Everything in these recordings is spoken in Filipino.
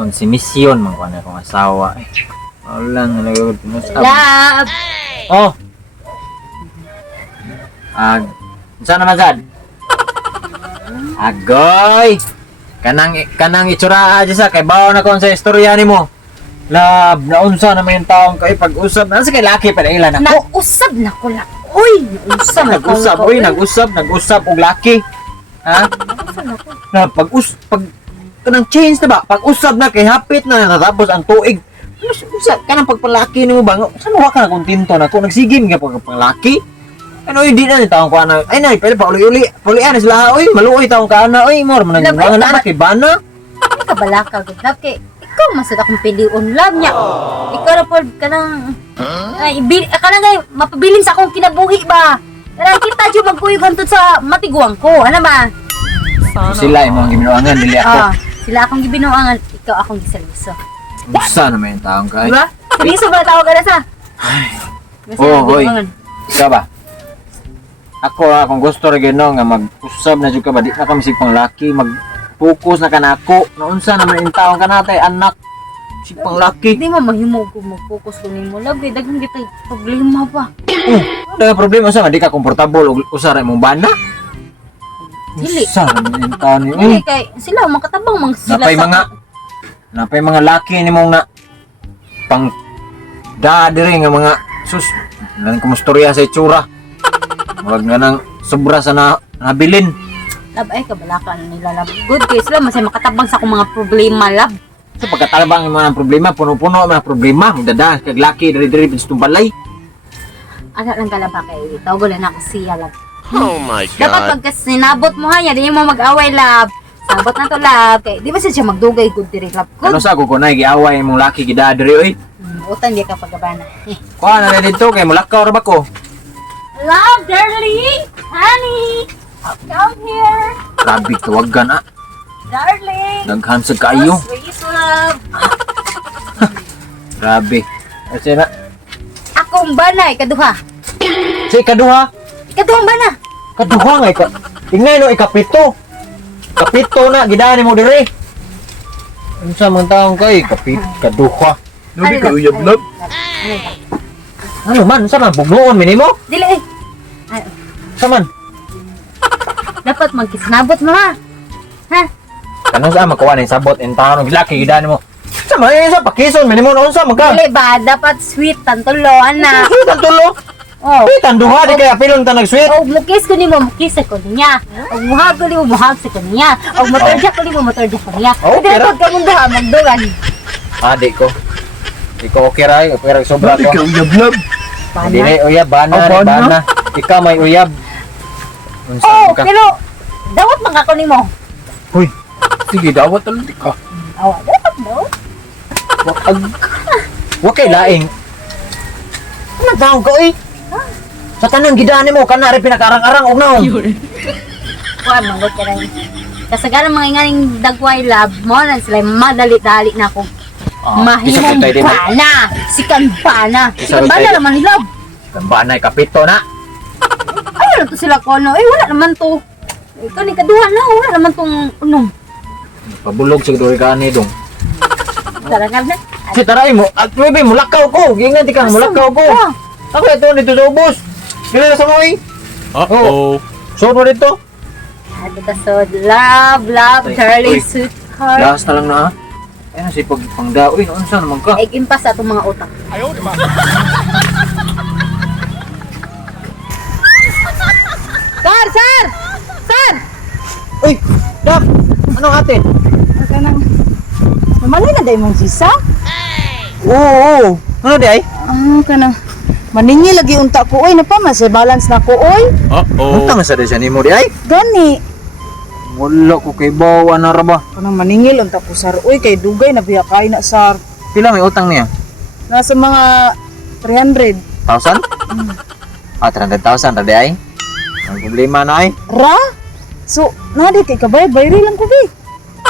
konsumisyon man ko na akong asawa. Wala nga nag-usap. Love! Oh. Saan naman sad? Agoy! Kanang itsura aja sa kay bawo na kon sa istorya nimo. Lab, naunsa na may taong kay pag-usap. Nasa kay laki pa ilan ako. Nausab na ko lang. Uy! Nausab na ko. Nag-usap og laki. Ha? Na pag kanang change na ba? Pag-usap na kay hapit na natapos ang tuig. Usa kanang pagpalaki nimo ba? Saan mo ka na kontento na ko nagsigim ka pagpalaki? Ano hindi na ni taong ko ana. Ay nay, pwede pa uli-uli. Pulian sila oy, maluoy taong ka ana oy, more man nang anak kay bana. Ay, kabalaka, good love. Kay, ikaw masad akong piliun, love niya. Ikaw na po, kanang, kanang mapabilin sa akong kinabuhi ba? Kanang kita dyan magkuyog hantod sa matiguang ko, ano ba? Sila imong gibinuangan dili ako. Sila akong gibinuangan, ikaw akong gisaliso. Usa na may taong ka. Diba? Saliso ba tawag ka na sa? Oh, hoy. Ikaw ba? Ako kung gusto ra gyud nga mag-usab na jud ka ba di na kami sig panglaki mag-focus na kanako. Naunsa naman in taong kanatay anak sig panglaki. Di mo mahimo ko mag-focus ko nimo. Love, daghang kita problema pa. Daghang problema sa di ka komportable og usa ra imong bana. Dili. Usa naman in taon ni. Dili kay sila makatabang mang sila Napay mga laki nimong na pang dadiri nga mga sus nan kumustorya sa itsura. Wag nga nang sobra sa nabilin. Love, ay kabalaka na nila, love. Good kay sila masay makatabang sa akong mga problema, love. Sa pagkatalabang ng mga problema, puno-puno mga problema, magdadaan kag laki diri-diri sa balay. Ano lang kalaba kay tawag na ako siya, love. Oh my Dapat God. pagka sinabot mo hanya, di mo mag-away, love. Sabot na to, love. Kay di ba siya magdugay good diri, love. Ano Good. sa ako kunay giaway imong laki gidadiri oy. Utan di ka pagabana. Kuha na rin dito kay mulakaw ra ba ko? Love, darling! Honey! Come here! Grabe tawagan Darling! Naghansag kaayo. Sweet love! Grabe. Kasi na Akong banay, kaduha. si kaduha. Ikaduhang bana. Kaduha nga ika. Tingnan no ikapito. Kapito na gidani mo diri. Unsa man taong kay kaduha. Nubi ka uyab love. Ano man sa man bugnoon minimo? Dili eh. Ay, Sa man. dapat magkisnabot mo ha. Ha? Kanang sa makuha ni sabot in taon laki gidani mo. Sa man sa pakison minimo na unsa magka. Dili ba? Dapat sweet tantulo, anak. Sweet ang tulo. Oh. Sweet ang duha di kaya pilon ta nag-sweet. Og mukis ko nimo, mukis ko niya. Og muhag ko nimo, muhag ko niya. Og motorja ko nimo, motorja ko niya. Oh, Dili pero- pag kamong duha magdugan. Adik ko. Ikaw okay ra, okay ra sobra Nubi ka ko. uyab love. Dili uyab bana Oh, ni bana? bana. Ikaw may uyab. Unsa Oh, ka? pero dawat man ako nimo. Hoy. Sige dawat lang di ka. Awa, dapat no? Wa kay laing. Ano daw ko eh? Sa tanang gidani mo kana rin pinakarang-arang og naon. Kuan mangot ka rin. Kasagaran mga inganing dagway lab mo na sila madali-dali na ako. Mahimong Isa bana! Sikan bana! Isa Sikan tayo bana di- naman lab! Banay kapito na. Ano lang to sila ko no? Eh wala naman to. Kani kaduha na wala naman tong unong. Pabulog sa dori ka ni dong. Taragal na. Si taray mo, at maybe mulakaw ko. Gingan di kang mulakaw ko. Ah, Ako ito dito sa ubos. Dili na sa moy. Uh-oh. So mo dito. Ano ka so? Love, Ay, Charlie, uy. sweetheart. Last na lang na ha. Ay na si pangdaoy no unsa naman ka? Egg impas sa itong mga utak. Sir! Sir! Sir! Uy, Dap. Anong ate? Okay na. Mamalay na dahil mong sisa? Oo. Ano di ay? Kana. Maningi lagi unta ko oy, napa mas balance na ko oy. Uh-oh. Unta nga sa siya nimo di ay? Gani. Wala ko kay bawa na ra ba? Kanang maningil unta ko sar uy kay dugay na biya kay na sar. Pila may utang niya? Nasa mga 300. 1,000? Ah, 300,000 ra di ay? Ang problema na ay. Ra? So, nadi kay kabay bayri lang ko bi.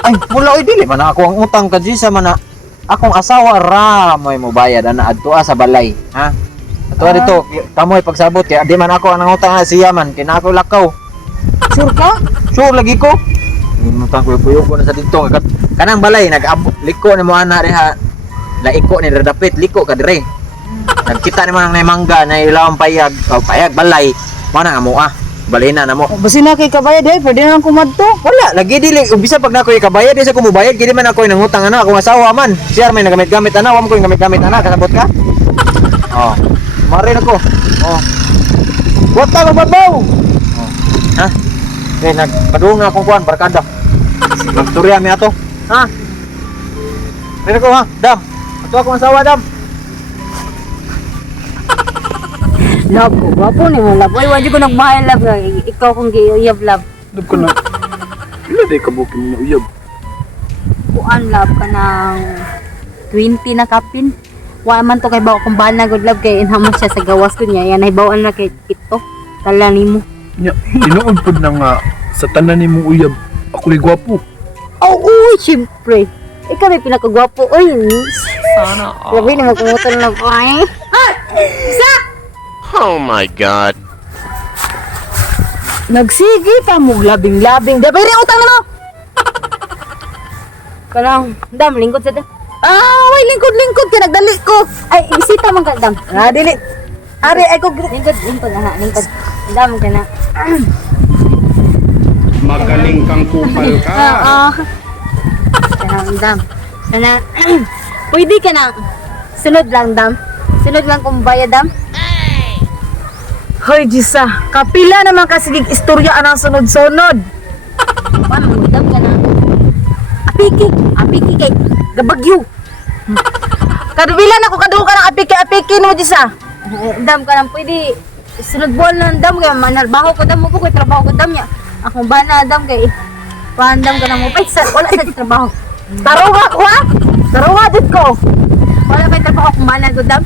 Ay, wala oy dili man ako ang utang kadji sa mana. Akong asawa ra may mobayad ana adtua sa balay, ha? Adtua dito, kamoy pagsabot kay di man ako ang utang na siya man, kina ako lakaw. Sure ka? Sure lagi ko. Nutang ko ko na sa dito kanang balay liko ni mo ana diha. Laiko ni dapit liko ka dire. Nagkita ni mo nang mangga na ilawang payag, payag balay. Mo na amo balay na mo. Basi na kay kabayad eh, pwede na lang kumadto. Wala, lagi dili ubisa pag nakoy kabayad di sa kumubayad, gidi man ako nangutang ana ako asawa man. Siya may nagamit-gamit ana, wa mo ko gamit-gamit ana, kasabot ka? Oh. Mare nako. Oh. Wata mo babaw. Oh. Ha? Eh nagpadung akong kuan barkada. Magturya mi ato. Ha? Mare ko ha, dam. Ato akong asawa dam. Love ko, gwapo ni mo love. Uy, wadi ko nagmahal love nga. Ikaw kong giyab love. Lab ka na. Ila day kabukin mo na uyab. Kuan love ka ng 20 na kapin. Wa man to kay bawa kong bana good love kay inhamon siya sa gawas ko niya. Yan ay bawaan na kay ito. Kala nimo. Nya, tinuod pod na nga sa tanan nimo uyab. Ako ri gwapo. Oh, uy, syempre. Ikaw may pinakagwapo. Uy, sana. Grabe naman kumutan na ko ay. Isa! Oh my God. Nagsigi pa mo labing-labing. Dabay rin utang na mo. Kanang, dam, lingkod sa dam. Way lingkod ka nagdali ko. Ay, bisita man ka, dam. Dili. Ari ay ko Lingkod, aha, lingkod. Dam ka na. Magaling kang kupal ka. Kanang, dam. Kana, pwede ka na. Sunod lang, dam. Sunod lang kung bayad, dam. Hoy Jisa, kapila naman kasigig istorya anang sunod-sunod. Paano, dam ka na. Apiki kay Gabagyo. Kadubilan ako kaduho ka ng apiki-apiki mo Jisa. Dam ka lang, pwede. Sunod buwan lang, dam kay manarbaho ko, dam mo ko, kay trabaho ko, dam niya. Akong bana, dam kay pandam ka na mo. Wala sa trabaho. Taruha ko ha? Taruha din ko. Wala pa yung trabaho kung bana ko, dam.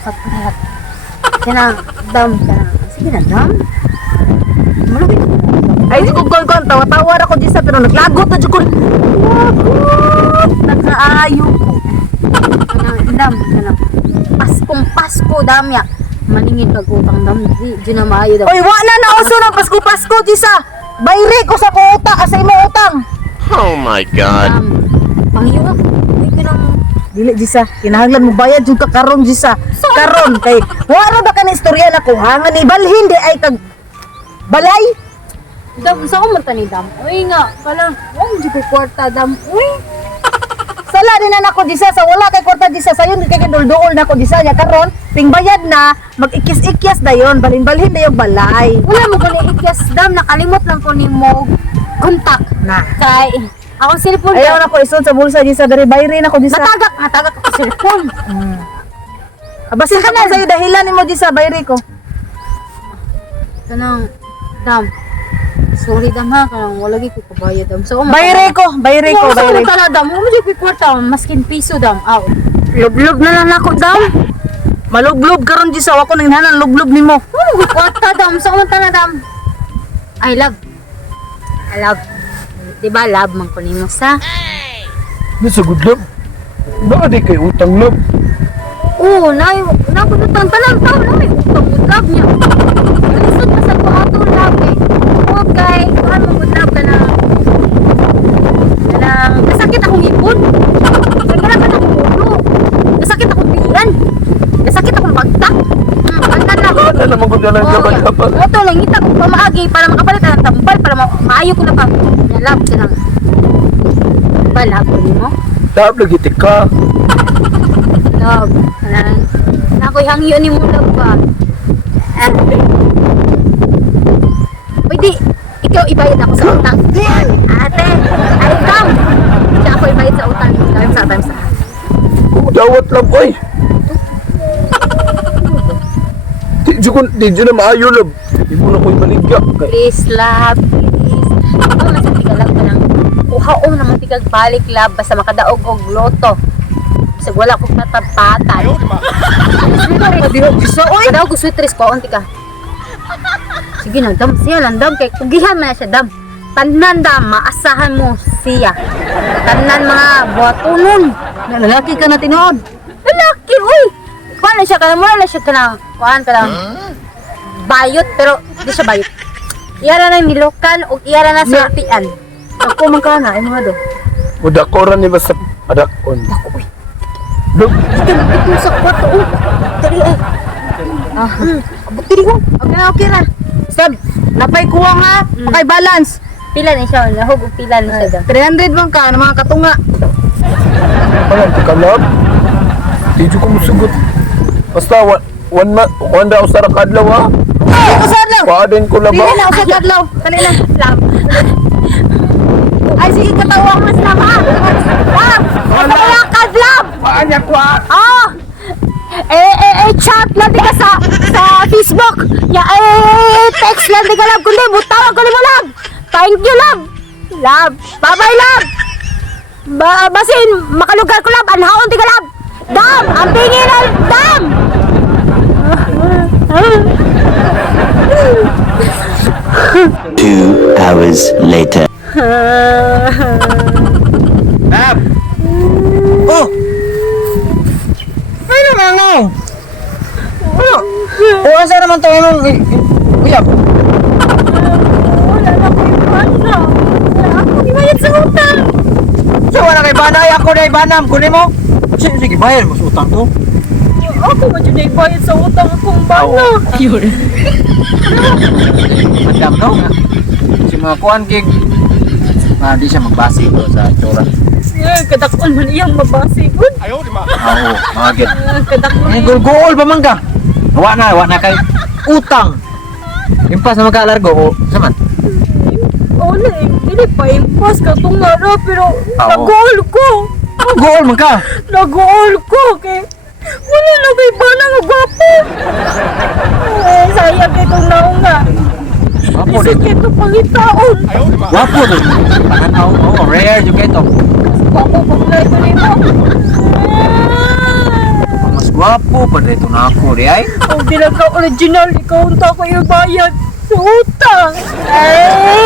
Sakto lahat. Kaya dam ka na. Sige na, dam. Malapit. Ay di ko kon tawa-tawa ako Jisa pero naglagot na jud ko. Nagkaayo ko. Dam, kanang Pasko, dam ya. Maningin pag utang, dam. Di na maayo, dam. Oy, wa na nauso ng Pasko Jisa. Bayri ko sa kuuta sa imo utang. Oh my God. Dam. Pangyo ka. Uy, kanang Dili Jisa, kinahanglan mo bayad jud ka karon Jisa. Karon kay wala ba ka na istorya na kung hangan ni balhin di ay kag balay. dam, sa ko man tani, dam. Uy nga, kalang, di ko kwarta, dam. Uy. Sala din na nako Jisa sa wala kay kwarta Jisa sayon kay kidul-duol nako Jisa nya karon ping bayad na mag-ikyas-ikyas dayon balhin-balhin dayon balay. Wala mo ko ni ikyas, dam. Nakalimot lang ko ni mo kontak. Na. Kay, akong cellphone, Ayaw na ko isod sa bulsa Jisa dari bayri na ko Jisa. Matagak ako cellphone. Abasin ka na sa'yo dahilan nimo Jisa bayri ko. Kanang, dam. Sorry, dam ha. Kanang, wala gi ko kabayad, dam. So, Bayri ko. Sa tala, dam. Wala gi ko kwarta. Maskin piso, dam. Aw. Lublob na lang ako daw. Malublob karon Jisa wa ko nang hanan lublob nimo. Wala gi kwarta, dam. Sa tala, dam. I love. Diba, love man ko nimo sa? Nasagod lab. Naa di kay utang lab. Oo, napunutang talang tao na may utang love niya. Lisod na sa ko ato love eh. Huwag kay, kuhan mo good love ka na. Nasakit akong ipon. Nagkala ka ng ulo. Nasakit akong biyan. Nasakit akong bagtak. Bagtak lang. Ano naman ko dalang gaban kapag. Ito lang, ngita ko pamaagi para makapalit ng tambal, para maayo ko na pa. Love ka lang. Ba, love ko mo? Dahab lagi tika. Love. Na ako'y hangyo ni mo love ba? Pwede, ikaw ibayad ako sa utang. Ate, ay ikaw. Hindi ako ibayad sa utang. Times sa. Dawat lang oy. Di dyan na maayo lab. Di mo na ko'y maligya. Please, love. Please. Ito, nasa tigalag ka lang. Kuhaon naman tigag balik, love. Basta makadaog og loto. Kasi wala kong tatapatan. Kadaog ko sweet risk ko, onti ka. Sige na, dam siya lang, dam. Kaya kugihan mo na siya, dam. Tanan, dam. Maasahan mo siya. Tanan mga buwatunon. Lalaki ka na tinuod. Lalaki, uy! Kuhaan na siya ka lang, mula na siya ka lang. Kuhaan ka lang. Bayot, pero di siya bayot. Iyara na nilukan o iyara na sortian. Ako man kana, ay mga do. Mudakoran ni ba sa adakon? Dok, Ito sa kwarto. Oh. Dali ay. Dali ko. Okay na, okay na. Stab, napay kuwang ha, pakay balance. Pila ni siya. Nahog og pila ni siya. 300 man ka, ng mga katunga. alam ka kalab. Di ko musugot. Basta one daw sa rakadlaw ha. Ay, usad lang. Paadin ko Dili laba. na, usad kadlaw. Kali na. Lab. Ay, sige, katawang mas na ha. Ano ba yung kadlab? Paanya ko ha. Ah! Chat lang di ka sa Facebook. Ya, text lang di ka lab. Kundi, butawag ko ni mo lab. Thank you lab. Lab. Bye-bye lab. Basin, makalugar ko lab. Anhaon di ka lab. Dam! Ang pingin na dam! 2 hours later. Ab! Oh! Ano na ano? Ano? O, asa naman to anong... Uyap? Wala na ko yung bana. Wala ako ibayad sa utang. So, wala kay banay. Ako na ibanam. Kunin mo. Sige, bayar mo sa utang to. Ako ba dyan ibayad sa utang akong bana? Madam, no? Si mga kuhan gig. Di siya magbasi ko sa tsura. Kadakon man iyang mabasi. Good. Oo, mga gid. Kadakon. Gul-gul pa man ka. Wa na kay utang. Impas na magkalargo o saman. Ole, dili pa impas ka itong ngara, pero nag-goal ko. Gul man ka. Nag-goal ko, kay wala na kay bana nga gwapo. Sayang kay itong naunga. Wapo Isip dito. kay itong pangitaon. Wapo dito. Pananaw. Oo, rare yung keto. Gwapo pag na ito ni mo. Mas gwapo pa dito na ako, di ay. Kung di lang ka original, ikaw unta ko yung bayad sa utang. Ay!